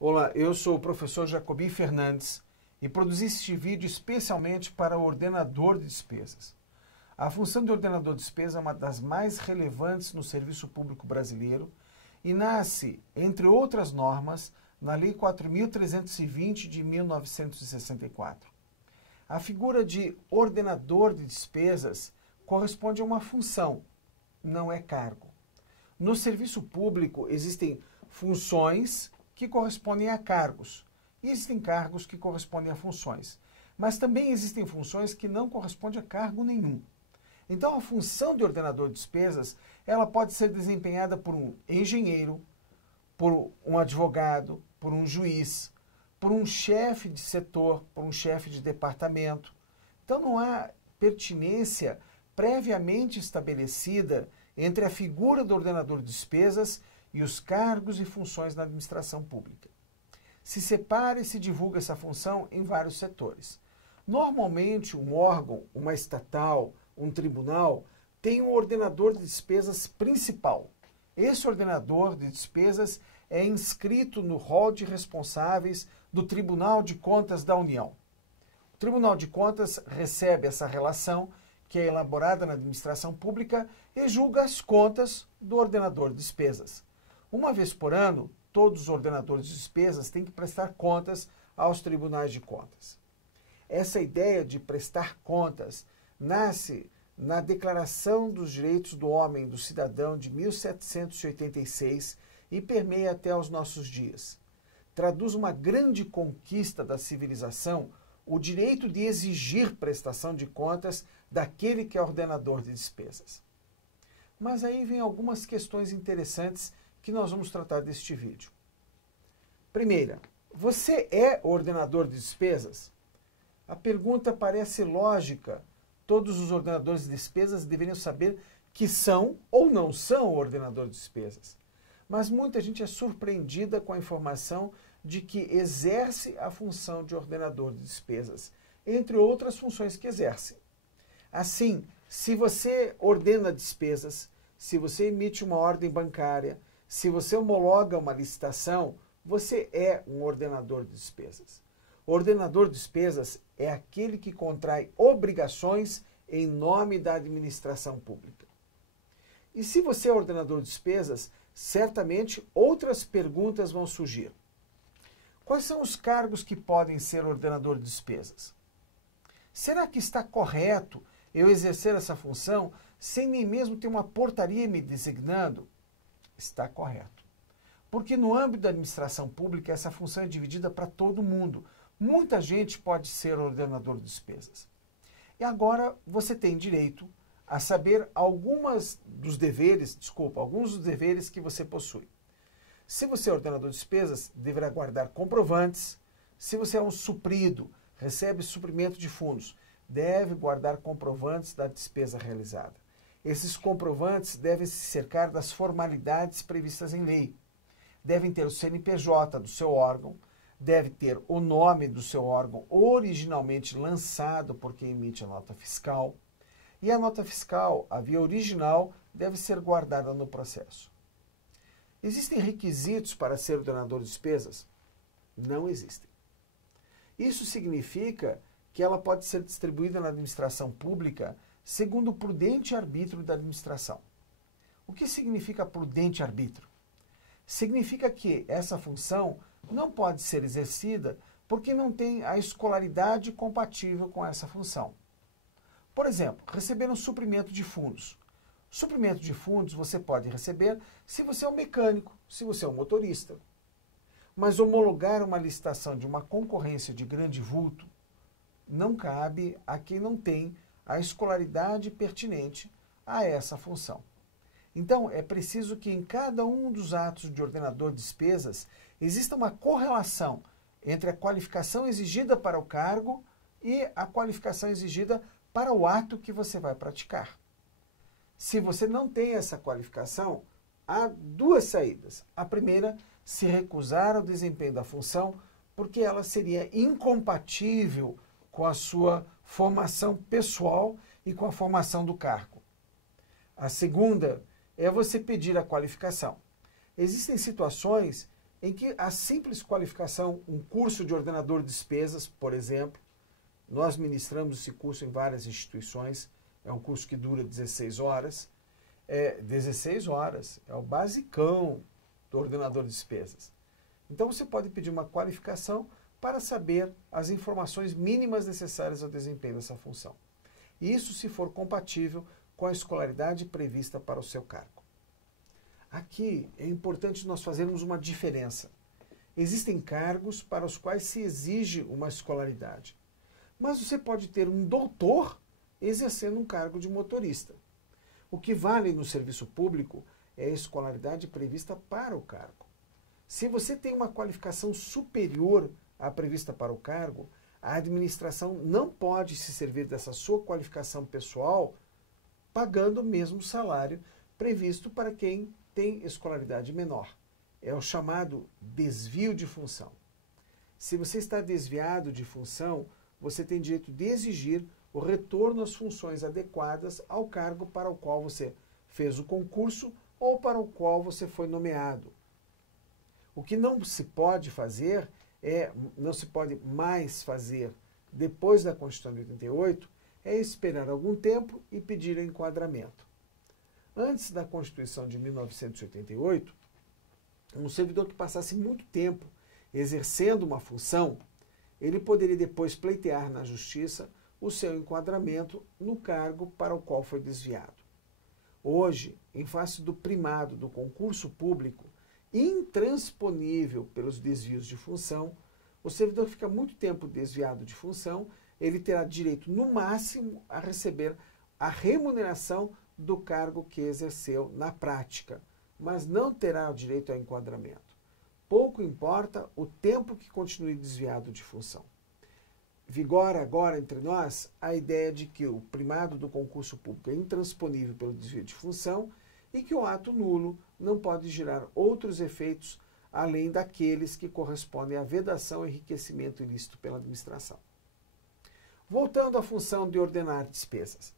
Olá, eu sou o professor Jacobi Fernandes e produzi este vídeo especialmente para o ordenador de despesas. A função de ordenador de despesa é uma das mais relevantes no serviço público brasileiro e nasce, entre outras normas, na Lei 4.320 de 1964. A figura de ordenador de despesas corresponde a uma função, não é cargo. No serviço público existem funções que correspondem a cargos e existem cargos que correspondem a funções. Mas também existem funções que não correspondem a cargo nenhum. Então a função de ordenador de despesas, ela pode ser desempenhada por um engenheiro, por um advogado, por um juiz, por um chefe de setor, por um chefe de departamento. Então não há pertinência previamente estabelecida entre a figura do ordenador de despesas e os cargos e funções na administração pública. Se separa e se divulga essa função em vários setores. Normalmente, um órgão, uma estatal, um tribunal, tem um ordenador de despesas principal. Esse ordenador de despesas é inscrito no rol de responsáveis do Tribunal de Contas da União. O Tribunal de Contas recebe essa relação, que é elaborada na administração pública, e julga as contas do ordenador de despesas. Uma vez por ano, todos os ordenadores de despesas têm que prestar contas aos tribunais de contas. Essa ideia de prestar contas nasce na Declaração dos Direitos do Homem e do Cidadão de 1786 e permeia até os nossos dias. Traduz uma grande conquista da civilização, o direito de exigir prestação de contas daquele que é ordenador de despesas. Mas aí vem algumas questões interessantes que nós vamos tratar deste vídeo. Primeira, você é ordenador de despesas? A pergunta parece lógica. Todos os ordenadores de despesas deveriam saber que são ou não são ordenador de despesas. Mas muita gente é surpreendida com a informação de que exerce a função de ordenador de despesas, entre outras funções que exerce. Assim, se você ordena despesas, se você emite uma ordem bancária, se você homologa uma licitação, você é um ordenador de despesas. O ordenador de despesas é aquele que contrai obrigações em nome da administração pública. E se você é ordenador de despesas, certamente outras perguntas vão surgir. Quais são os cargos que podem ser ordenador de despesas? Será que está correto eu exercer essa função sem nem mesmo ter uma portaria me designando? Está correto. Porque no âmbito da administração pública, essa função é dividida para todo mundo. Muita gente pode ser ordenador de despesas. E agora você tem direito a saber alguns dos deveres que você possui. Se você é ordenador de despesas, deverá guardar comprovantes. Se você é um suprido, recebe suprimento de fundos, deve guardar comprovantes da despesa realizada. Esses comprovantes devem se cercar das formalidades previstas em lei. Devem ter o CNPJ do seu órgão, deve ter o nome do seu órgão originalmente lançado por quem emite a nota fiscal. E a nota fiscal, a via original, deve ser guardada no processo. Existem requisitos para ser ordenador de despesas? Não existem. Isso significa que ela pode ser distribuída na administração pública segundo o prudente arbítrio da administração. O que significa prudente arbítrio? Significa que essa função não pode ser exercida porque não tem a escolaridade compatível com essa função. Por exemplo, receber um suprimento de fundos. Suprimento de fundos você pode receber se você é um mecânico, se você é um motorista. Mas homologar uma licitação de uma concorrência de grande vulto não cabe a quem não tem a escolaridade pertinente a essa função. Então, é preciso que em cada um dos atos de ordenador de despesas exista uma correlação entre a qualificação exigida para o cargo e a qualificação exigida para o ato que você vai praticar. Se você não tem essa qualificação, há duas saídas. A primeira, se recusar ao desempenho da função, porque ela seria incompatível com a sua formação pessoal e com a formação do cargo. A segunda é você pedir a qualificação. Existem situações em que a simples qualificação, um curso de ordenador de despesas, por exemplo, nós ministramos esse curso em várias instituições, é um curso que dura 16 horas, 16 horas, é o basicão do ordenador de despesas. Então você pode pedir uma qualificação para saber as informações mínimas necessárias ao desempenho dessa função. Isso se for compatível com a escolaridade prevista para o seu cargo. Aqui é importante nós fazermos uma diferença. Existem cargos para os quais se exige uma escolaridade, mas você pode ter um doutor exercendo um cargo de motorista. O que vale no serviço público é a escolaridade prevista para o cargo. Se você tem uma qualificação superior à prevista para o cargo, a administração não pode se servir dessa sua qualificação pessoal pagando o mesmo salário previsto para quem tem escolaridade menor. É o chamado desvio de função. Se você está desviado de função, você tem direito de exigir o retorno às funções adequadas ao cargo para o qual você fez o concurso ou para o qual você foi nomeado. O que não se pode fazer não se pode mais fazer depois da Constituição de 88, é esperar algum tempo e pedir enquadramento. Antes da Constituição de 1988, um servidor que passasse muito tempo exercendo uma função, ele poderia depois pleitear na Justiça o seu enquadramento no cargo para o qual foi desviado. Hoje, em face do primado do concurso público, intransponível pelos desvios de função, o servidor que fica muito tempo desviado de função, ele terá direito, no máximo, a receber a remuneração do cargo que exerceu na prática, mas não terá o direito ao enquadramento. Pouco importa o tempo que continue desviado de função. Vigora agora entre nós a ideia de que o primado do concurso público é intransponível pelo desvio de função e que o ato nulo não pode gerar outros efeitos além daqueles que correspondem à vedação e enriquecimento ilícito pela administração. Voltando à função de ordenar despesas.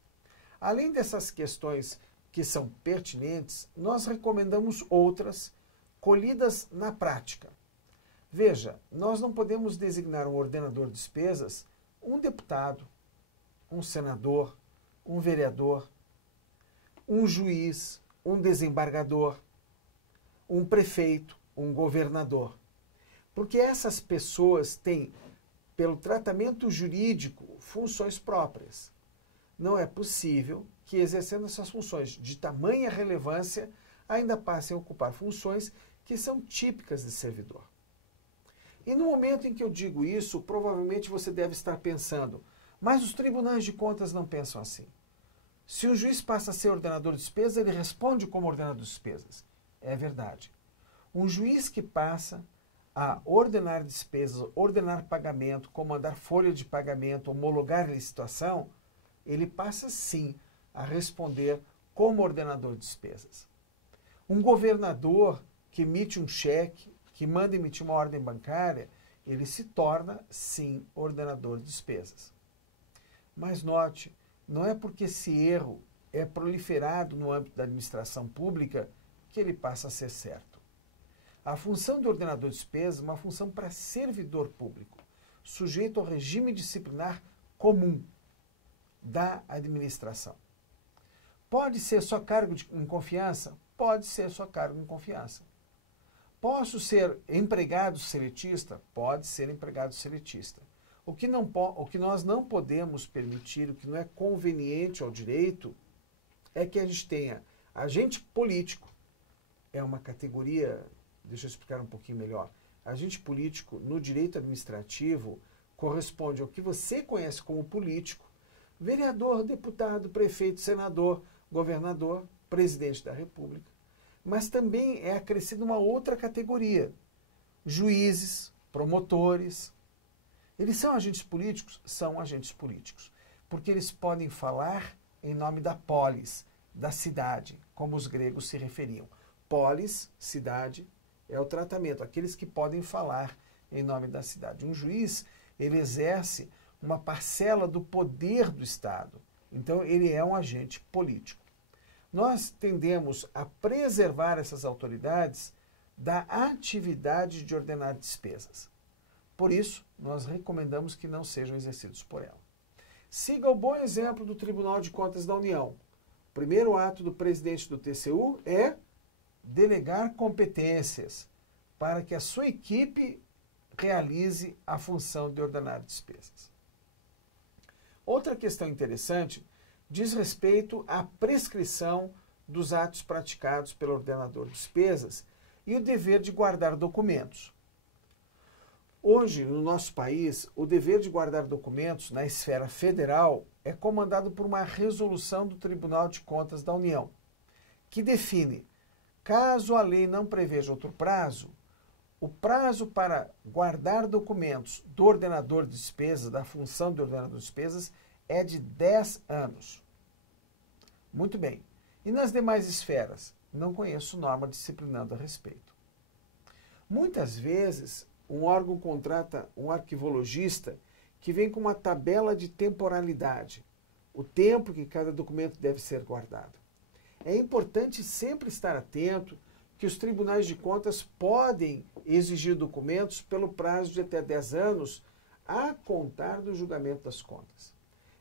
Além dessas questões que são pertinentes, nós recomendamos outras colhidas na prática. Veja, nós não podemos designar um ordenador de despesas um deputado, um senador, um vereador, um juiz, um desembargador, um prefeito, um governador. Porque essas pessoas têm, pelo tratamento jurídico, funções próprias. Não é possível que, exercendo essas funções de tamanha relevância, ainda passem a ocupar funções que são típicas de servidor. E no momento em que eu digo isso, provavelmente você deve estar pensando, mas os tribunais de contas não pensam assim. Se um juiz passa a ser ordenador de despesas, ele responde como ordenador de despesas. É verdade. Um juiz que passa a ordenar despesas, ordenar pagamento, comandar folha de pagamento, homologar licitação, ele passa sim a responder como ordenador de despesas. Um governador que emite um cheque, que manda emitir uma ordem bancária, ele se torna sim ordenador de despesas. Mas note, não é porque esse erro é proliferado no âmbito da administração pública que ele passa a ser certo. A função de ordenador de despesas é uma função para servidor público, sujeito ao regime disciplinar comum da administração. Pode ser só cargo em confiança? Pode ser só cargo em confiança. Posso ser empregado seletista? Pode ser empregado seletista. O que nós não podemos permitir, o que não é conveniente ao direito, é que a gente tenha agente político. É uma categoria, deixa eu explicar um pouquinho melhor. Agente político no direito administrativo corresponde ao que você conhece como político, vereador, deputado, prefeito, senador, governador, presidente da República. Mas também é acrescida uma outra categoria, juízes, promotores. Eles são agentes políticos? São agentes políticos, porque eles podem falar em nome da polis, da cidade, como os gregos se referiam. Polis, cidade, é o tratamento, aqueles que podem falar em nome da cidade. Um juiz, ele exerce uma parcela do poder do Estado, então ele é um agente político. Nós tendemos a preservar essas autoridades da atividade de ordenar despesas. Por isso, nós recomendamos que não sejam exercidos por ela. Siga o bom exemplo do Tribunal de Contas da União. O primeiro ato do presidente do TCU é delegar competências para que a sua equipe realize a função de ordenar despesas. Outra questão interessante diz respeito à prescrição dos atos praticados pelo ordenador de despesas e o dever de guardar documentos. Hoje, no nosso país, o dever de guardar documentos na esfera federal é comandado por uma resolução do Tribunal de Contas da União, que define, caso a lei não preveja outro prazo, o prazo para guardar documentos do ordenador de despesas, da função do ordenador de despesas, é de 10 anos. Muito bem. E nas demais esferas? Não conheço norma disciplinando a respeito. Muitas vezes, um órgão contrata um arquivologista que vem com uma tabela de temporalidade, o tempo que cada documento deve ser guardado. É importante sempre estar atento que os tribunais de contas podem exigir documentos pelo prazo de até 10 anos a contar do julgamento das contas.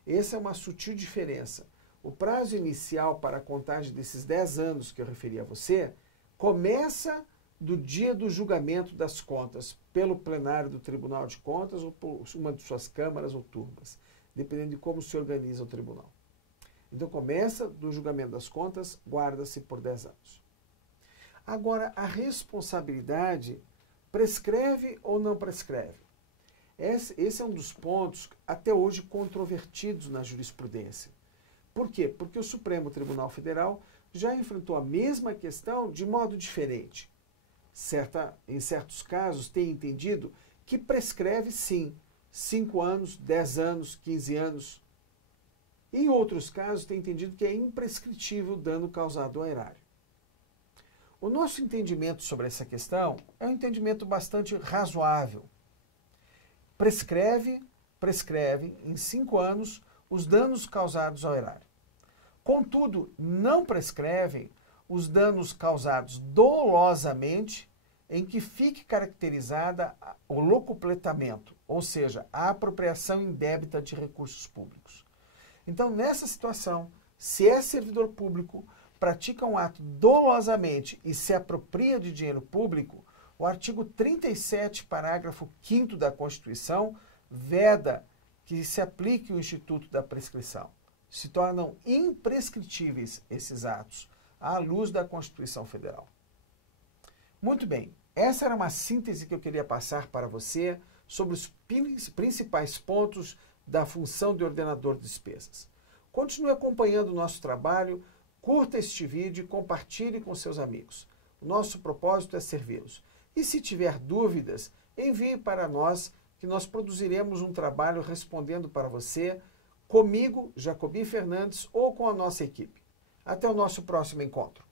Essa é uma sutil diferença. O prazo inicial para a contagem desses 10 anos que eu referi a você começa do dia do julgamento das contas pelo plenário do Tribunal de Contas ou por uma de suas câmaras ou turmas, dependendo de como se organiza o tribunal. Então começa do julgamento das contas, guarda-se por 10 anos. Agora, a responsabilidade prescreve ou não prescreve? Esse é um dos pontos até hoje controvertidos na jurisprudência. Por quê? Porque o Supremo Tribunal Federal já enfrentou a mesma questão de modo diferente. Em certos casos, tem entendido que prescreve sim, 5 anos, 10 anos, 15 anos. Em outros casos, tem entendido que é imprescritível o dano causado ao erário. O nosso entendimento sobre essa questão é um entendimento bastante razoável. Prescreve em 5 anos os danos causados ao erário. Contudo, não prescrevem os danos causados dolosamente em que fique caracterizada o locupletamento, ou seja, a apropriação indébita de recursos públicos. Então, nessa situação, se é servidor público, pratica um ato dolosamente e se apropria de dinheiro público, o artigo 37, parágrafo 5º da Constituição, veda que se aplique o Instituto da Prescrição. Se tornam imprescritíveis esses atos, à luz da Constituição Federal. Muito bem, essa era uma síntese que eu queria passar para você sobre os principais pontos da função de ordenador de despesas. Continue acompanhando o nosso trabalho, curta este vídeo e compartilhe com seus amigos. O nosso propósito é servi-los. E se tiver dúvidas, envie para nós, que nós produziremos um trabalho respondendo para você, comigo, Jacobi Fernandes, ou com a nossa equipe. Até o nosso próximo encontro.